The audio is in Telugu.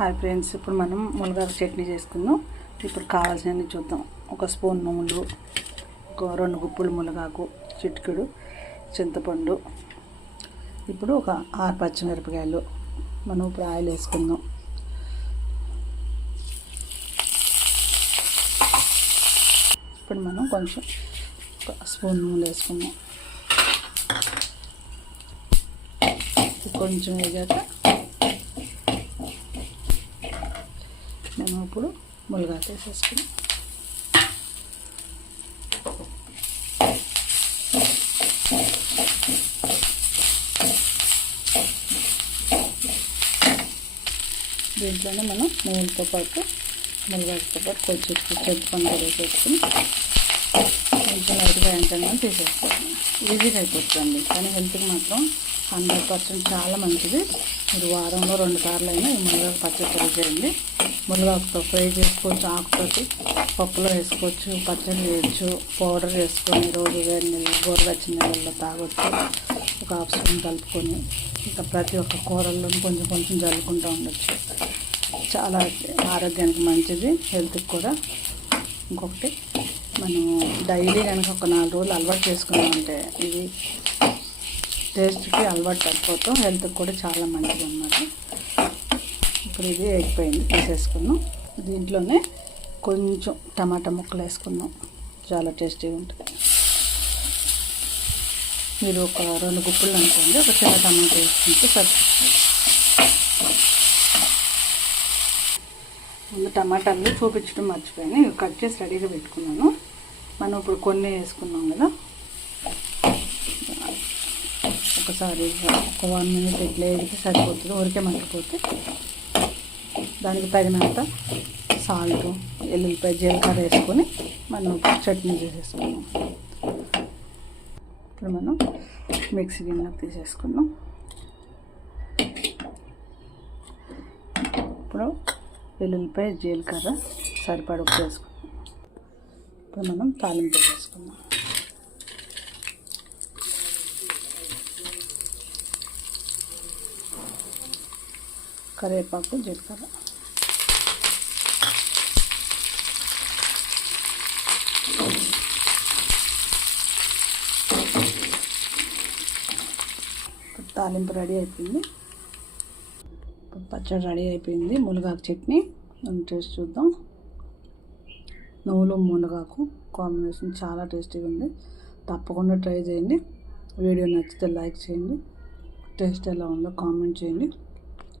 హాయ్ ఫ్రెండ్స్, ఇప్పుడు మనం మునగాకు చట్నీ చేసుకుందాం. ఇప్పుడు కావాల్సినవి చూద్దాం. ఒక స్పూన్ నూనెలు, ఒక 2 గుప్పులు మునగాకు, చిటికెడు చింతపండు, ఇప్పుడు ఒక 6 పచ్చిమిరపకాయలు. మనం ఇప్పుడు ఆయిల్ వేసుకుందాం. ఇప్పుడు మనం కొంచెం ఒక స్పూన్ నూనె వేసుకుందాం. కొంచెం వేగాక మేము ఇప్పుడు మునగాకు వేసేసుకున్నాం. దీంట్లోనే మనం నూనెతో పాటు మునగాకుతో పాటు కొంచెం చింతపండు వేసేసుకుని కొంచెం లైట్గా వెంటనే తీసేసుకోవాలి. ఈజీగా అయిపోతుంది, కానీ హెల్త్కి మాత్రం 100% చాలా మంచిది. మీరు వారంలో 2 సార్లు అయినా ఈ మునగాకు పచ్చడి ట్రై చేయండి. మునగాకుతో ఫ్రై చేసుకోవచ్చు, ఆకుతోటి పప్పులో వేసుకోవచ్చు, పచ్చడి చేయొచ్చు, పౌడర్ వేసుకొని రోజు వేడి నీళ్ళు గోరువెచ్చని నీళ్ళలో తాగొచ్చు. ఒక 1/2 స్పూన్ కలుపుకొని ఇంకా ప్రతి ఒక్క కూరల్లోనూ కొంచెం కొంచెం జల్లుకుంటూ ఉండొచ్చు. చాలా ఆరోగ్యానికి మంచిది, హెల్త్కి కూడా. ఇంకొకటి, మనం డైలీ కనుక ఒక 4 రోజులు అలవాటు చేసుకున్నామంటే ఇది టేస్ట్కి అలవాటు పడిపోతాం, హెల్త్కి కూడా చాలా మంచిది అన్నమాట. ఇప్పుడు ఇది ఎగిపోయింది, తీసేసుకున్నాం. దీంట్లోనే కొంచెం టమాటా ముక్కలు వేసుకుందాం, చాలా టేస్టీగా ఉంటుంది. మీరు ఒక 2 గుప్పులు అనుకోండి, ఒక చిన్న టమాటా వేసుకుంటే సరిపోతుంది. ముందు టమాటాలు చూపించడం మర్చిపోయాను, ఇవి కట్ చేసి రెడీగా పెట్టుకున్నాను. మనం ఇప్పుడు కొన్ని వేసుకున్నాం కదా, ఒకసారి ఒక 1 మినిట్ ఇట్లా వేడికి సరిపోతుంది. ఊరికే మగ్గిపోతే దానికి తగినంత సాల్ట్, ఎల్లుల్లిపాయ, జీలకర్ర వేసుకొని మనం చట్నీ చేసేసుకున్నాం. ఇప్పుడు మనం మిక్సీ గిన్నె తీసేసుకున్నాం. ఇప్పుడు ఎల్లుల్లిపాయ, జీలకర్ర సరిపడా ఉప్పు వేసుకున్నాం. ఇప్పుడు మనం తాలింపు వేసుకుందాం. కరివేపాకు, జీలకర్ర, తాలింపు రెడీ అయిపోయింది. పచ్చడి రెడీ అయిపోయింది. మునగాకు చట్నీ మనం టేస్ట్ చూద్దాం. నువ్వులు మునగాకు కాంబినేషన్ చాలా టేస్టీగా ఉంది. తప్పకుండా ట్రై చేయండి. వీడియో నచ్చితే లైక్ చేయండి. టేస్ట్ ఎలా ఉందో కామెంట్ చేయండి.